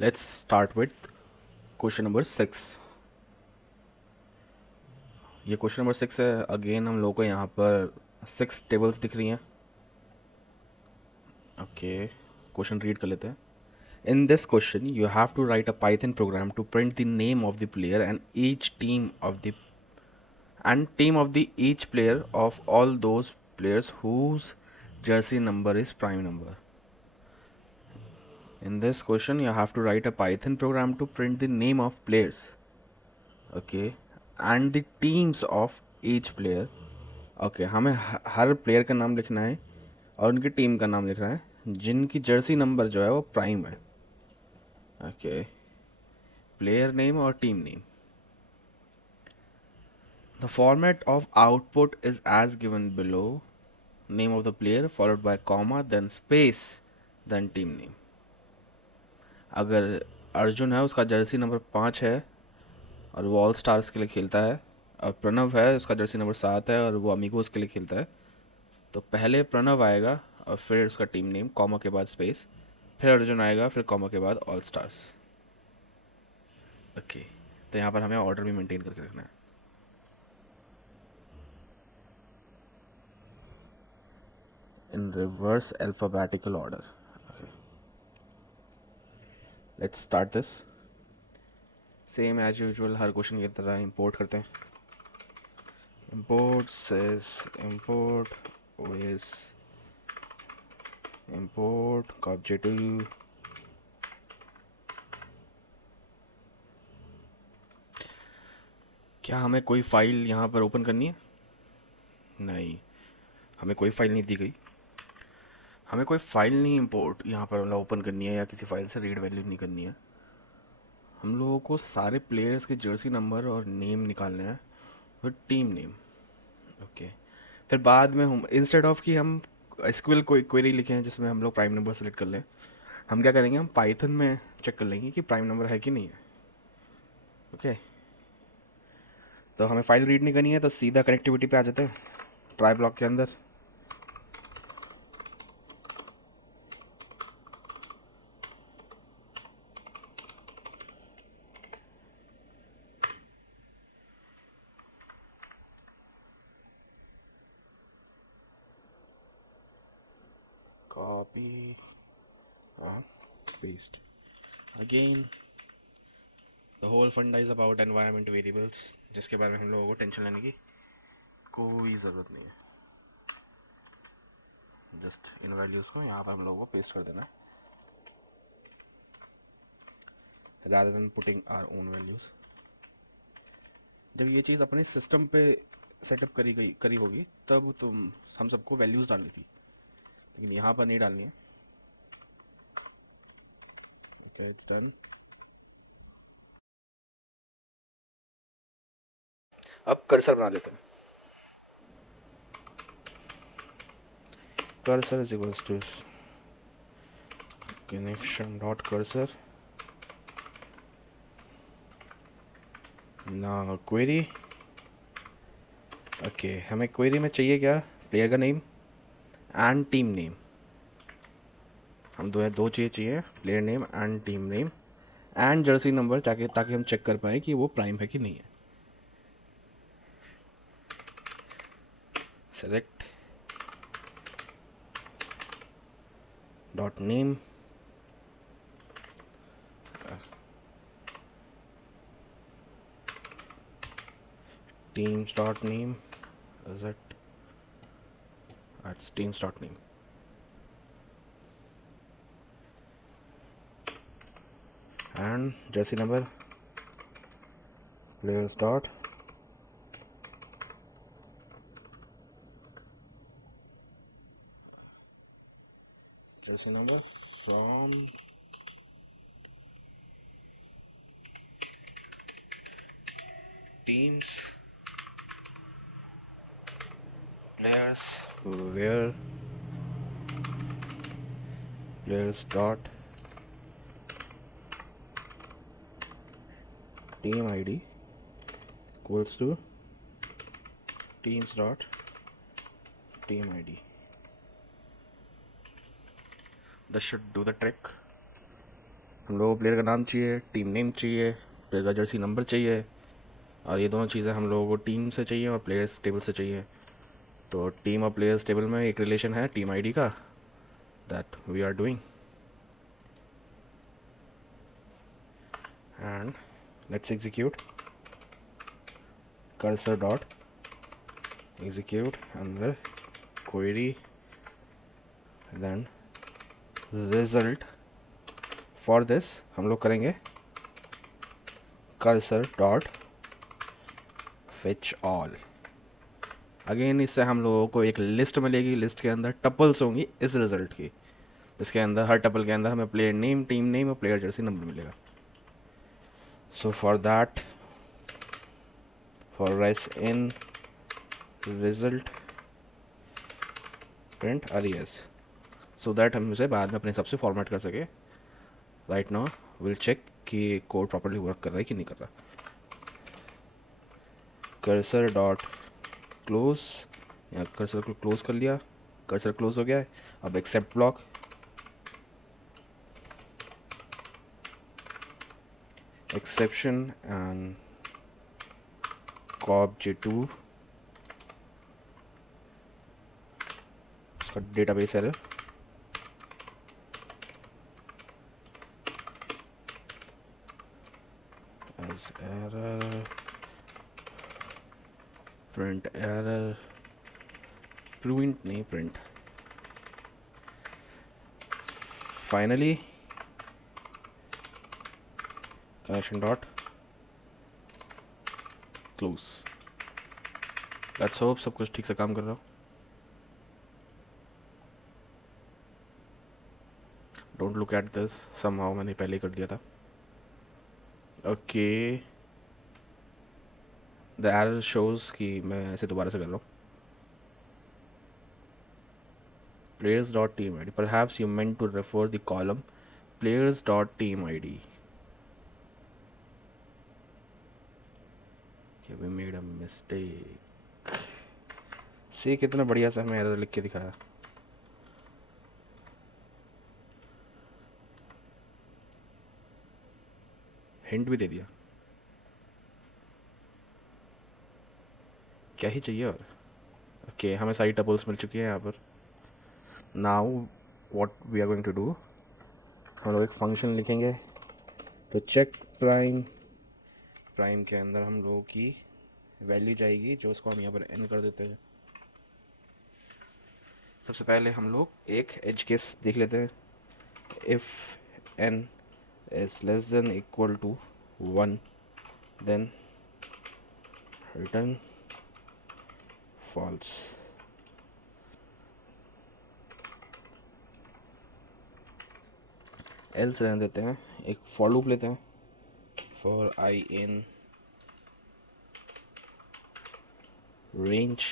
Let's start with question number 6. ये question number 6 है. Again हम लोग को यहाँ पर 6 टेबल्स दिख रही हैं. ओके, क्वेश्चन रीड कर लेते हैं. In this question, you have to write a Python program to print the name of the player and team of the each player of all those players whose jersey number is prime number. In this question, you have to write a Python program to print the name of players, okay, and the teams of each player. Okay हमें हर player का नाम लिखना है और उनकी team का नाम लिखना है जिनकी जर्सी नंबर जो है वो प्राइम है. ओके, प्लेयर नेम और team name. The format of output is as given below. Name of the player followed by comma then space then team name. अगर अर्जुन है उसका जर्सी नंबर 5 है और वो ऑल स्टार्स के लिए खेलता है, और प्रणव है उसका जर्सी नंबर 7 है और वो अमीगोस के लिए खेलता है, तो पहले प्रणव आएगा और फिर उसका टीम नेम, कॉमा के बाद स्पेस, फिर अर्जुन आएगा, फिर कॉमा के बाद ऑल स्टार्स. ओके, तो यहाँ पर हमें ऑर्डर भी मेंटेन करके रखना है. In reverse alphabetical order. Let's start this. Same as usual हर क्वेश्चन की तरह इंपोर्ट करते हैं. Import sys import OS import objective. क्या हमें कोई फाइल यहाँ पर ओपन करनी है? नहीं, हमें कोई फाइल नहीं दी गई. हमें कोई फाइल नहीं इंपोर्ट यहाँ पर मतलब ओपन करनी है या किसी फाइल से रीड वैल्यू नहीं करनी है. हम लोगों को सारे प्लेयर्स के जर्सी नंबर और नेम निकालने हैं फिर टीम नेम. ओके, फिर बाद में हम इंस्टेड ऑफ कि हम एसक्यूएल कोई क्वेरी लिखे हैं जिसमें हम लोग प्राइम नंबर सेलेक्ट कर लें, हम क्या करेंगे, हम पाइथन में चेक कर लेंगे कि प्राइम नंबर है कि नहीं है. ओके, तो हमें फाइल रीड नहीं करनी है तो सीधा कनेक्टिविटी पे आ जाते हैं ट्राई ब्लॉक के अंदर. Copy paste. Again the whole फंडा इज अबाउट एनवायरनमेंट वेरिएबल्स, जिसके बारे में हम लोगों को टेंशन लेने की कोई ज़रूरत नहीं है. जस्ट इन वैल्यूज़ को यहाँ पर हम लोगों को पेस्ट कर देना है rather than putting our own values. जब ये चीज़ अपने सिस्टम पे सेटअप करी होगी तब तुम हम सबको वैल्यूज़ डालनी थी, लेकिन यहाँ पर नहीं डालनी है. Okay, it's done. अब कर्सर बना देते हैं. Cursor is equals to connection dot cursor. ना क्वेरी. ओके, हमें क्वेरी में चाहिए क्या, प्लेयर का नेम एंड टीम नेम. हम दो चीज़ चाहिए, player name and team name and Jersey number, ताकि हम चेक कर पाए कि वो प्राइम है कि नहीं है. Select dot name teams dot name. Is it? That's teams dot name. And jersey number players dot jersey number from teams players where players dot team id equals to teams dot team id. This should do the trick. हम लोगों को player का नाम चाहिए, team name चाहिए, player का Jersey number चाहिए, और ये दोनों चीज़ें हम लोगों को टीम से चाहिए और प्लेयर्स टेबल से चाहिए। तो टीम और प्लेयर्स टेबल में एक रिलेशन है टीम आईडी का, that we are doing, and let's execute cursor dot execute and the query, then result for this हम लोग करेंगे cursor dot fetch all। Again इससे हम लोगों को एक लिस्ट मिलेगी, लिस्ट के अंदर टपल्स होंगी इस रिजल्ट की, इसके अंदर हर टपल के अंदर हमें प्लेयर नेम, टीम नेम और प्लेयर जर्सी नंबर मिलेगा। So for that, for res in result print अरियस, सो दैट हम इसे बाद में अपने हिसाब से फॉर्मेट कर सके। राइट नाउ विल चेक कि कोड प्रॉपर्ली वर्क कर रहा है कि नहीं कर रहा। कर्सर डॉट क्लोज, या कर्सर को क्लोज कर लिया, कर्सर क्लोज हो गया है। अब एक्सेप्ट ब्लॉक, एक्सेप्शन एंड कॉप J2, उसका database error, as error, print error, print नहीं print, finally connection dot close। let's hope सब कुछ ठीक से काम कर रहा हो। Don't look at this, somehow मैंने पहले ही कर दिया था। ओके, द एरर शोज कि मैं ऐसे दोबारा से कर रहा हूँ। players dot team id, perhaps you meant to refer the column players dot team id। okay, we made a mistake। सी कितना बढ़िया से हमें एरर लिख के दिखाया। हिंट भी दे दिया, क्या ही चाहिए और। ओके, हमें सारी टपल्स मिल चुकी हैं यहाँ पर। Now what we are going to do, हम लोग एक फंक्शन लिखेंगे तो चेक प्राइम, प्राइम के अंदर हम लोगों की वैल्यू जाएगी जो उसको हम यहाँ पर एन कर देते हैं। सबसे पहले हम लोग एक एज केस देख लेते हैं। If n is less than equal to 1 then return false. Else रहने देते हैं, एक फॉर लूप लेते हैं। For i in range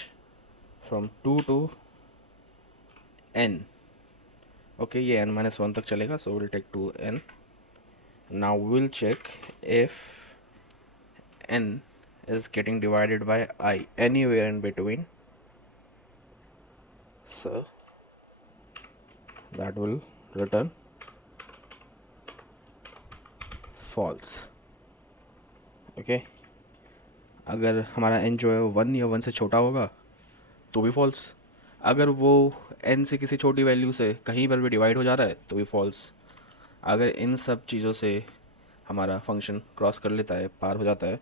from 2 to n। ओके, ये n-1 तक चलेगा, so will take 2n। Now will check if n is getting divided by I anywhere in between, so that will return false। okay, अगर हमारा n जो है वो 1 या 1 से छोटा होगा तो भी फॉल्स, अगर वो n से किसी छोटी वैल्यू से कहीं पर भी डिवाइड हो जा रहा है तो भी फॉल्स। अगर इन सब चीज़ों से हमारा फंक्शन क्रॉस कर लेता है, पार हो जाता है,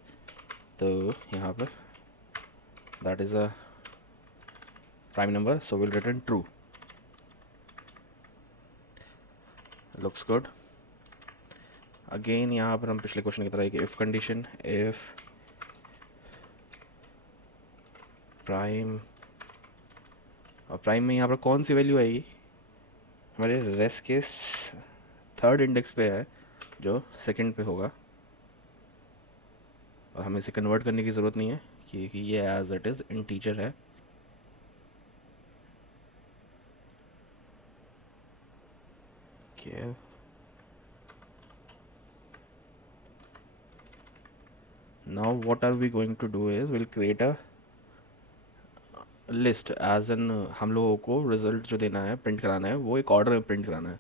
तो यहाँ पर that is a prime number, so will return true. Looks good. Again यहाँ पर हम पिछले क्वेश्चन की तरह एक इफ़ कंडीशन, इफ़ प्राइम, और प्राइम में यहाँ पर कौन सी वैल्यू आएगी, हमारे रेस के थर्ड इंडेक्स पे है जो सेकंड पे होगा, और हमें इसे कन्वर्ट करने की ज़रूरत नहीं है क्योंकि ये एज इट इज़ इंटीजर है। okay. Now what are we going to do is we'll create a list as n, हम लोगों को रिजल्ट जो देना है, प्रिंट कराना है, वो एक ऑर्डर में प्रिंट कराना है,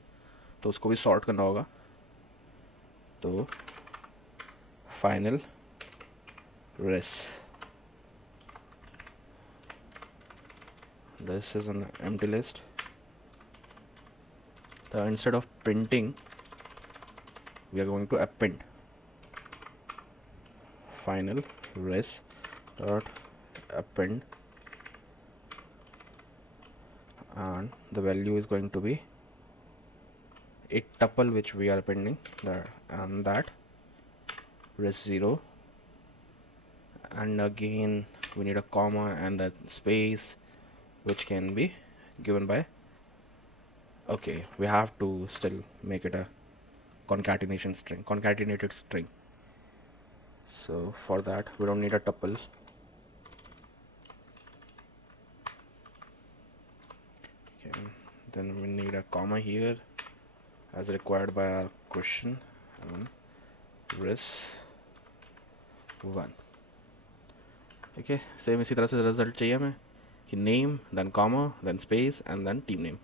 तो उसको भी सॉर्ट करना होगा। तो final res, this is an empty list. So instead of printing, we are going to append final res dot append, and the value is going to be a tuple which we are appending there, and that res 0, and again we need a comma and that space which can be given by, okay, we have to still make it a concatenated string. So for that we don't need a tuple. Okay, then we need a comma here as required by our question, and res 1. Okay, same इसी तरह से result चाहिए हमें कि name then comma then space and then team name.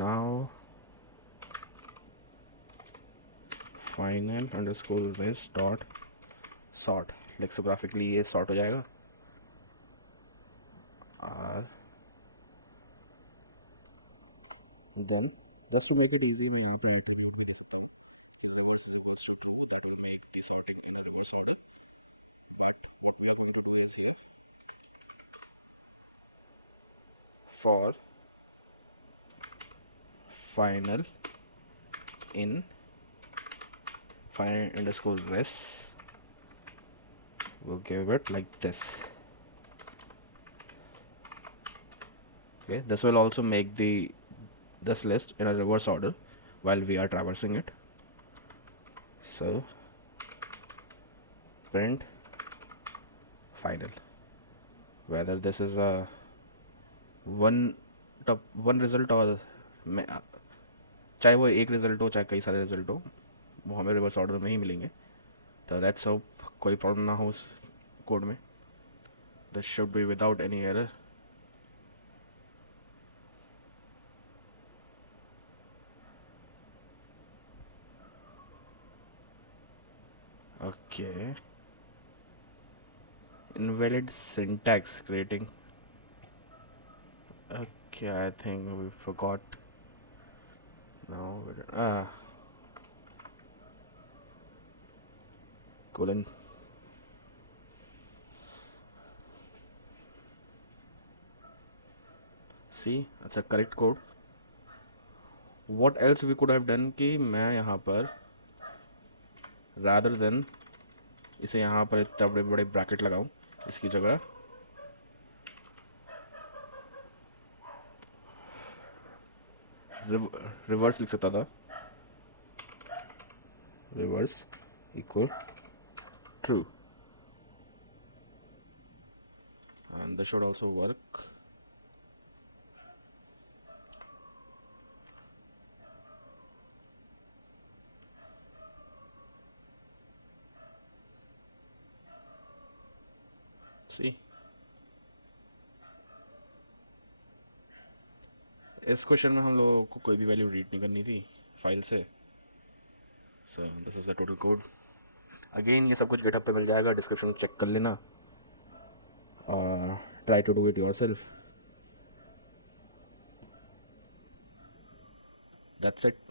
Now final underscore res dot sort, lexicographically ये sort हो जाएगा. और then just to make it easy we need to implement this reverse structure that will make the sorting in a reverse order. Wait, what we are going to do is here for final in final underscore res, we'll give it like this. Okay, this will also make this list in a reverse order while we are traversing it. So print final, whether this is a one result or चाहे वो एक result हो चाहे कई सारे result हो, वो हमें रिवर्स ऑर्डर में ही मिलेंगे. तो लेट्स होप कोई प्रॉब्लम ना हो उस कोड में. This should be without any error. Okay, invalid syntax creating. Okay, I think we forgot. Now colon. See, it's a correct code. What else we could have done कि मैं यहाँ पर rather than इसे यहाँ पर इतना बड़े बड़े ब्रैकेट लगाऊं, इसकी जगह रिवर्स लिख सकता था. Reverse equal true, and this should also work. See, इस क्वेश्चन में हम लोगों को कोई भी वैल्यू रीड नहीं करनी थी फाइल से. So this is the total code. Again ये सब कुछ गिटहब पे मिल जाएगा, डिस्क्रिप्शन चेक कर लेना. Try to do it yourself. That's it.